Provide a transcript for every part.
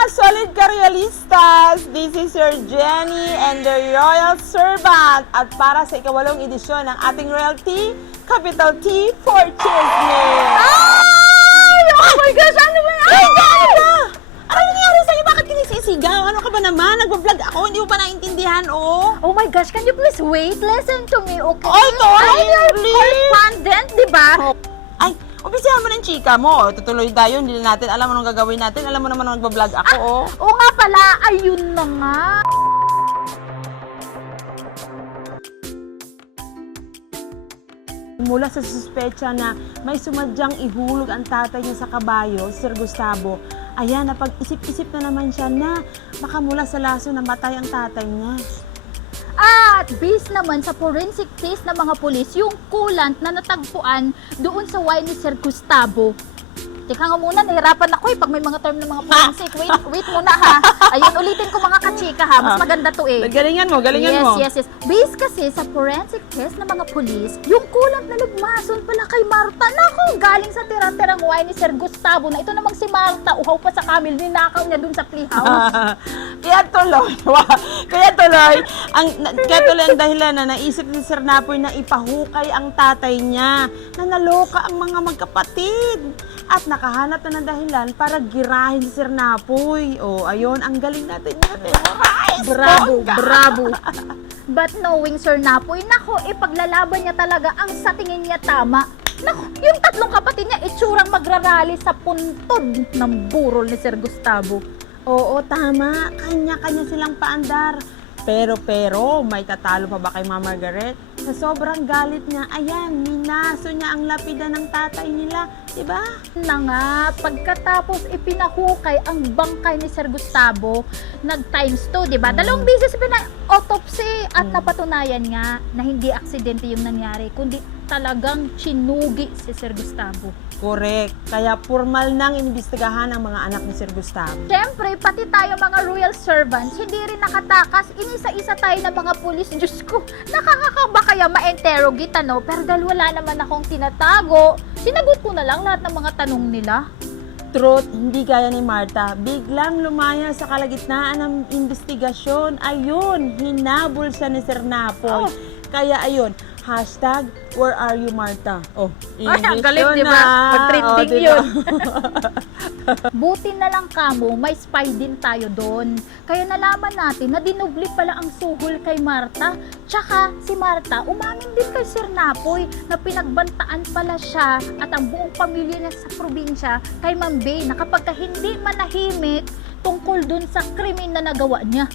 mga solid karyalistas! This is your Jenny and the Royal Servant. At para sa ikawalong edisyon ng ating royalty, capital T for Chismis! Ay! Oh my gosh! Ano ba yan? Ay, ganda! Ano nangyari sa'yo? Bakit kinisisigaw? Ano ka ba naman? Nagbablog ako? Hindi mo ba naintindihan, oh? Oh my gosh, can you please wait? Listen to me, okay? Ay, sorry, I'm your please. correspondent, di ba? Ay, umpisihan mo ng chika mo. Tutuloy tayo, hindi na natin alam anong gagawin natin. Alam mo naman na nagbablog ako, oh. Oo nga pala, ayun na nga. Mula sa suspecha na may sumadyang ihulog ang tatay niya sa kabayo, Sir Gustavo, ayan, napag-isip-isip na naman siya na baka mula sa laso na matay ang tatay niya. At based naman sa forensic test ng mga pulis, yung coolant na natagpuan doon sa wine ni Sir Gustavo. Teka nga muna, nahirapan ako pag may mga term ng mga forensic. Wait muna ha. Ayun, ulitin ko mga kachika ha. Mas maganda to eh. Galingan mo, galingan mo. Yes. Based kasi sa forensic test ng mga pulis, yung coolant na lugmason pala kay Marta. Naku, galing sa tira-tirang wine ni Sir Gustavo na ito namang si Marta, uhaw pa sa camel, ninakaw niya dun sa playhouse. Kaya tuloy ang dahilan na naisip ni Sir Napoy na ipahukay ang tatay niya, na naloka ang mga magkapatid. At nakahanap na ng dahilan para girahin si Sir Napoy. Oh, ayun, ang galing natin yun. Memorize! Bravo. But knowing Sir Napoy, nako, ipaglalaban niya talaga ang sa tingin niya tama. Nako, yung tatlong kapatid niya itsurang magrarally sa puntod ng burol ni Sir Gustavo. Oo, tama. Kanya-kanya silang paandar. Pero, may tatalo pa ba kay Mama Margaret? Sa sobrang galit niya, ayan, minaso niya ang lapida ng tatay nila. Diba? Na nga, pagkatapos ipinahukay ang bangkay ni Sir Gustavo, nag-times 2, diba? Dalawang beses pina-autopsy at napatunayan nga na hindi aksidente yung nangyari, kundi talagang chinugi si Sir Gustavo. Correct. Kaya formal nang inimbestigahan ang mga anak ni Sir Gustavo. Siyempre, pati tayo mga royal servants, hindi rin nakatakas. Inisa-isa tayo ng mga pulis. Diyos ko, nakakakaba kaya ma-interrogate, ano? Pero dahil wala naman akong tinatago, sinagot ko na lang lahat ng mga tanong nila. Truth, hindi gaya ni Marta. Biglang lumaya sa kalagitnaan ng investigasyon. Ayun, hinabol siya ni Sir Napoy. Oh. Kaya ayun, hashtag, where are you, Marta? Oh, Ay, ang galing, yun diba? na. Mag-trending diba? yun. Buti na lang kamo, may spy din tayo doon. Kaya nalaman natin na dinubli pala ang suhol kay Marta. Tsaka si Marta, umamin din kay Sir Napoy na pinagbantaan pala siya at ang buong pamilya niya sa probinsya kay Ma'am Bay na kapag hindi manahimik tungkol dun sa krimen na nagawa niya.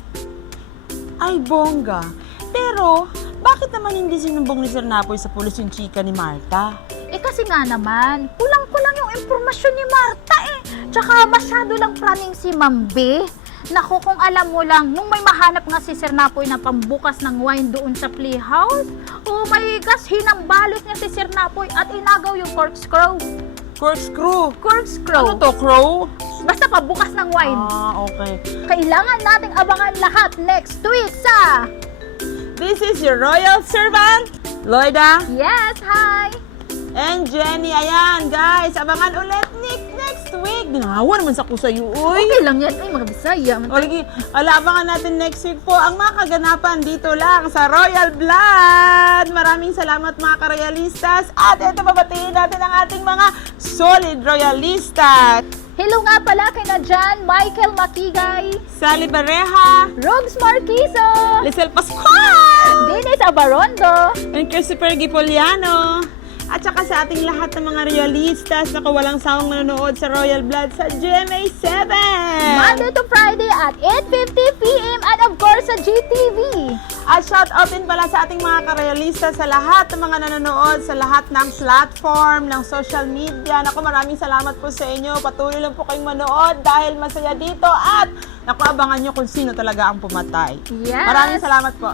Ay, bongga. Pero, bakit naman hindi sinumbong ni Sir Napoy sa pulis yung chika ni Marta? Eh kasi nga naman, kulang-kulang yung impormasyon ni Marta eh. Tsaka masyado lang praning si Ma'am B. Naku, kung alam mo lang, nung may mahanap nga si Sir Napoy na pambukas ng wine doon sa playhouse, oh my gosh, hinambalot niya si Sir Napoy at inagaw yung corkscrew. Corkscrew. Corkscrew. Ano to, crow? Basta pabukas ng wine. Ah, okay. Kailangan nating abangan lahat next week sa... This is your royal servant, Loida Yes, hi! and Jenny. Ayan, guys, abangan ulit next week. Ginawa naman sa kusayo, uy. Okay lang yan. Ay, mga Bisaya. O, lagi, abangan natin next week po ang mga kaganapan dito lang sa Royal Blood. Maraming salamat mga karoyalistas. At ito, babatiin natin ang ating mga solid royalistas. Hello nga pala kay na Jan, Michael Makigay, Sally Bareja, Rogs Marquizo, Lisel Pascual, Dennis Abarondo, and Christopher Gipoliano. At saka sa ating lahat ng mga royalistas na kawalang sawang manonood sa Royal Blood sa GMA7. Monday to Friday at 8:50 PM and of course sa GTV. At shout out din pala sa ating mga karoyalistas sa lahat ng mga nanonood sa lahat ng platform, ng social media. Naku, maraming salamat po sa inyo. Patuloy lang po kayong manood dahil masaya dito at naku, abangan nyo kung sino talaga ang pumatay. Yes. Maraming salamat po.